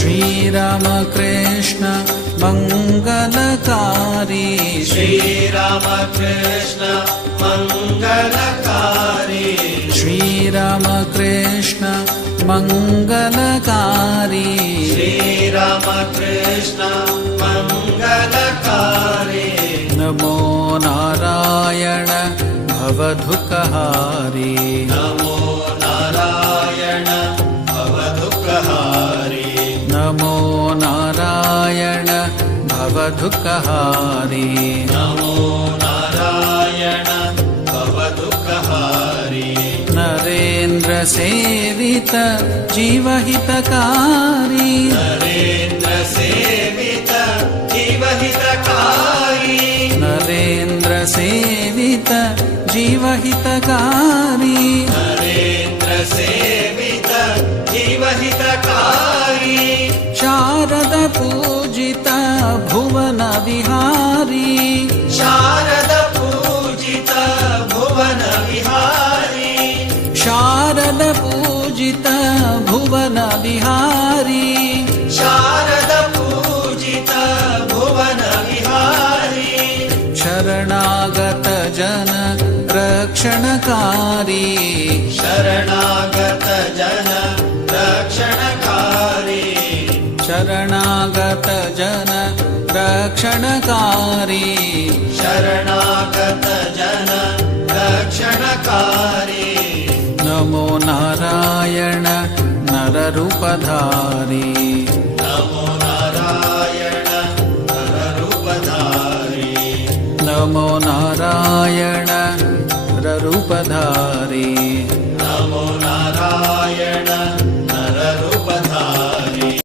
श्रीराम कृष्ण मंगलकारी श्रीराम कृष्ण मंगलकारी श्रीराम कृष्ण मंगलकारी श्रीराम कृष्ण मंगलकारी नमो नारायण भवदुःखहारी नमो नारायण भवदुःखहारी नमो नारायण भवदुःखहारी नमो नारायण भवदुःखहारी नरेन्द्र सेवित जीवहितकारी नरेन्द्र सेवित जीवहितकारी नरेन्द्र सेवित जीवहितकारी नरेन्द्र सेवित जीवहितकारी शारद पूजित भुवन विहारी शारद पूजित भुवन विहारी शारद पूजित भुवन विहारी शारद पूजित भुवन विहारी शरणागत जन रक्षणकारी शरणागत जन रक्षणकारी शरणागत जन रक्षणकारी शरणागत जन रक्षणकारी नमो नारायण नररूपधारी नमो नारायण नररूपधारी नमो नारायण नररूपधारी नमो नारायण